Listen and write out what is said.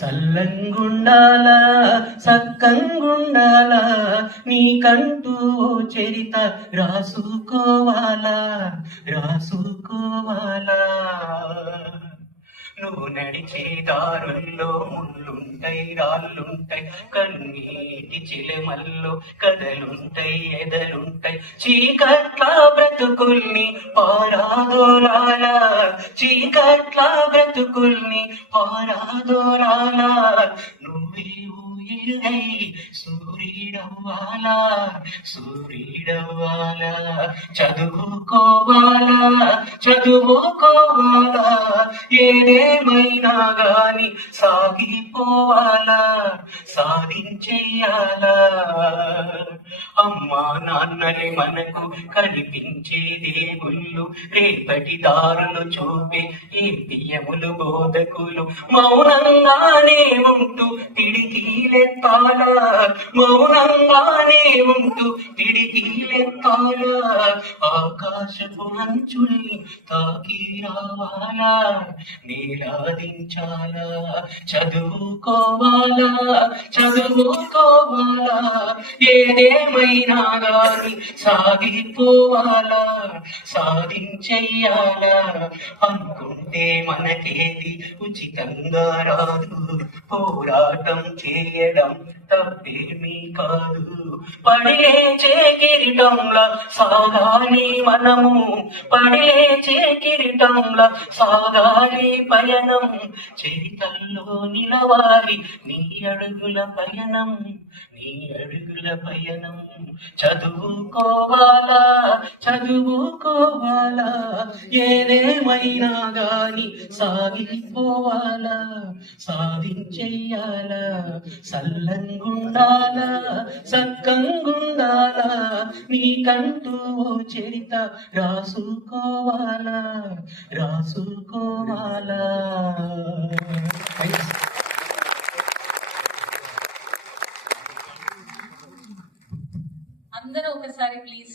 సల్లంగుండాలా సక్కంగుండాలా నీకంటూ చరిత రాసుకోవాలా రాసుకోవాలా. నువ్వు నడిచే దారుల్లో ముళ్ళుంటాయి రాళ్ళుంటాయి, కన్నీటి చిలమల్లో కథలుంటాయి ఎదలుంటాయి. చీకట్ల బ్రతుకుల్ని పారాదోలాలా, చీకట్ల బ్రతుకుల్ని పారాదోలాలా. నువ్వే ఊయలై సూర్యుడవ్వాలా సూర్యుడవ్వాలా. చదువుకోవాలా చదువుకోవాలా, ఏదేమైనా గాని సాగిపోవాలా సాధించెయ్యాలా. అమ్మా నాన్నని మనకు కనిపించే దేవుళ్ళు, రేపటి దారులు చూపే ఏ పియములు బోధకులు. మౌనంగానే ఉంటూ పిడికిలెత్తాలా, మౌనంగానే ఉంటూ పిడికిలెత్తాలా. ఆకాశపు అంచుల్ని తాకి రావాలా, నీలాదించాలా. చదువుకోవాలా చదువుకోవాలా, ఏదేమైనా గాని సాగిపోవాలా సాధించెయ్యాలా. అనుకుంటే మనకేది ఉచితంగా రాదు, పోరాటం చేయడం తప్పేమీ కాదు. పడిలేచే కిరీటంలా సాగాలి మనము, పడిలేచే కిరీటంలా సాగాలి పయనం. చరితల్లో నిలవాలి నీ అడుగుల పయనం, నీ అడుగుల పయనం. చదువుకోవాలా చదువుకోవాలా, ఏదేమైనా గాని సాగిపోవాలా సాధించెయ్యాలా. సల్లంగుండాలా సక్కంగుండాలా, నీకంటూ చరిత రాసుకోవాలా రాసుకోవాలా. అందరూ ఒకసారి ప్లీజ్